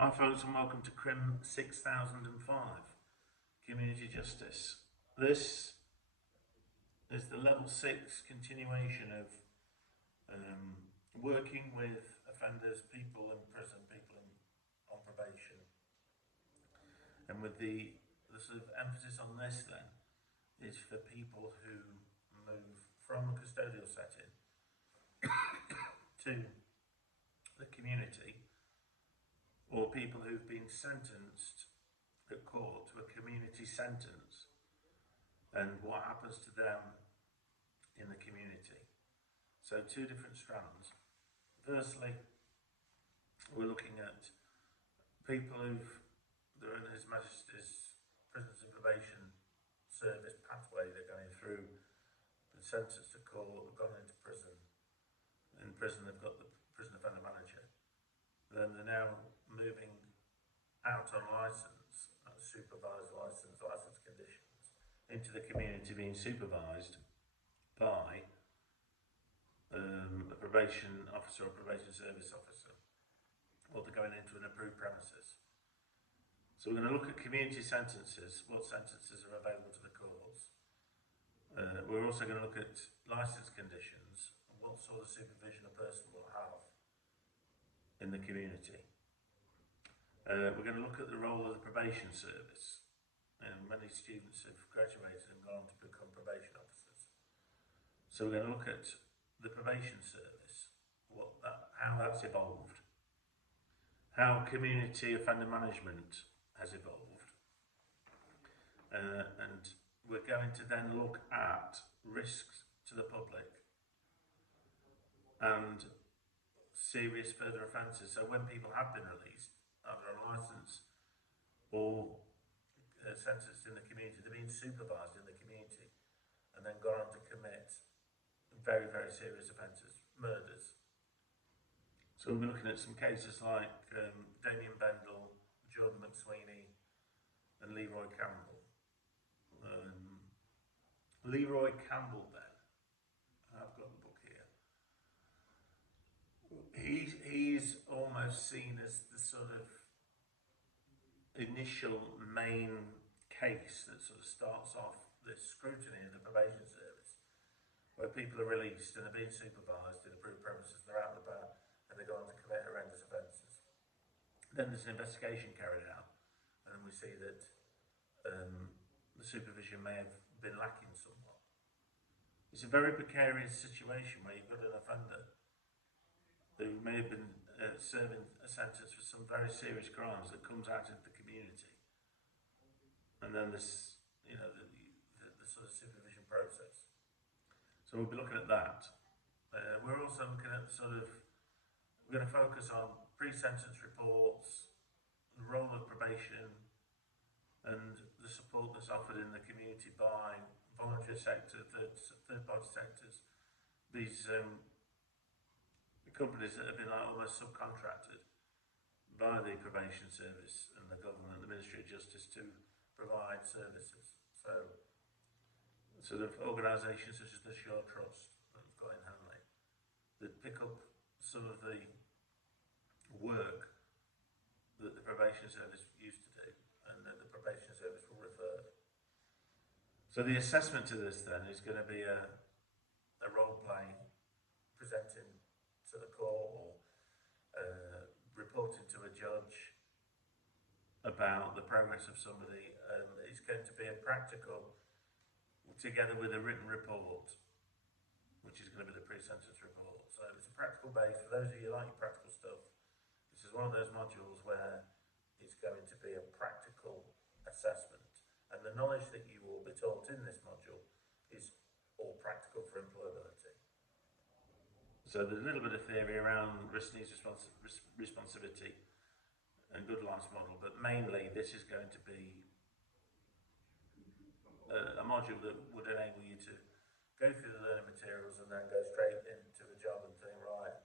Hi folks and welcome to Crim60005, Community Justice. This is the level 6 continuation of working with offenders, people in prison, on probation. And with the sort of emphasis on this then is for people who move from a custodial setting to the community, or people who've been sentenced at court to a community sentence and what happens to them in the community. So two different strands. Firstly, we're looking at people they're in His Majesty's Prisons and Probation Service pathway. They're going through the sentence to court, gone into prison. In prison they've got the prison offender manager. Then they're now moving out on licence, supervised licence conditions, into the community, being supervised by a probation officer or probation service officer, or they're going into an approved premises. So we're going to look at community sentences, what sentences are available to the courts. We're also going to look at licence conditions, and what sort of supervision a person will have in the community. We're going to look at the role of the probation service, and many students have graduated and gone on to become probation officers. So we're going to look at the probation service, how that's evolved, how community offender management has evolved, and we're going to then look at risks to the public and serious further offences. So when people have been released, either on licence or sentenced in the community, they're being supervised in the community and then gone on to commit very, very serious offences, murders. So we'll be looking at some cases like Damien Bendel, Jordan McSweeney and Leroy Campbell. Leroy Campbell then, I've got the book here. He's almost seen as the sort of initial main case that sort of starts off this scrutiny of the probation service, where people are released and they're being supervised in approved premises, they're out and about, and they go on to commit horrendous offences. Then there's an investigation carried out, and we see that the supervision may have been lacking somewhat. It's a very precarious situation where you've got an offender who may have been serving a sentence for some very serious crimes that comes out into the community, and then this, the sort of supervision process. So we'll be looking at that. We're also looking at we're going to focus on pre-sentence reports, the role of probation, and the support that's offered in the community by voluntary sector, third-party sectors, these companies that have been almost subcontracted by the probation service and the government, the Ministry of Justice, to provide services. So sort of organisations such as the Shore Trust that we've got in Hanley that pick up some of the work that the probation service used to do, and that the probation service will refer. So the assessment to this then is going to be a role play, presenting to the court or reporting to a judge about the progress of somebody. It's going to be a practical, together with a written report, which is going to be the pre-sentence report. So it's a practical base. For those of you who like practical stuff, this is one of those modules where it's going to be a practical assessment. And the knowledge that you will be taught in this module is all practical for employability. So there's a little bit of theory around risk needs responsivity and good life model, but mainly this is going to be a module that would enable you to go through the learning materials and then go straight into the job and think, right,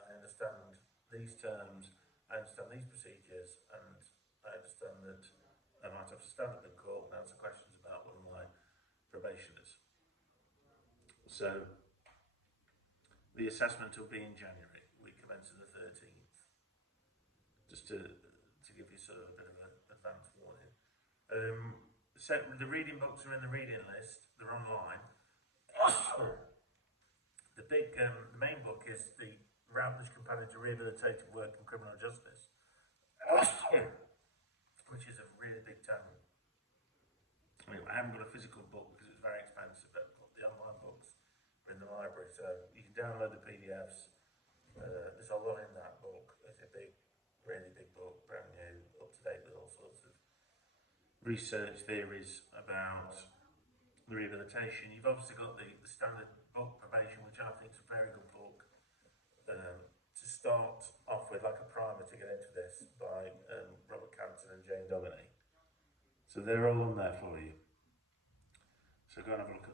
I understand these terms, I understand these procedures, and I understand that I might have to stand up in court and answer questions about one of my probationers. So the assessment will be in January. We commence on the 13th. To just to give you sort of a bit of an advance warning. So the reading books are in the reading list, they're online. The main book is The Routledge Companion to Rehabilitative Work and Criminal Justice, which is a really big tome. I haven't got a physical book because it's very expensive, but the online books are in the library, so you can download the PDFs. There's a lot in that book. It's a big, really big book, brand new, up to date with all sorts of research theories about the rehabilitation. You've obviously got the standard book, Probation, which I think is a very good book to start off with, like a primer to get into this, by Robert Canton and Jane Doggany. So they're all on there for you. So go and have a look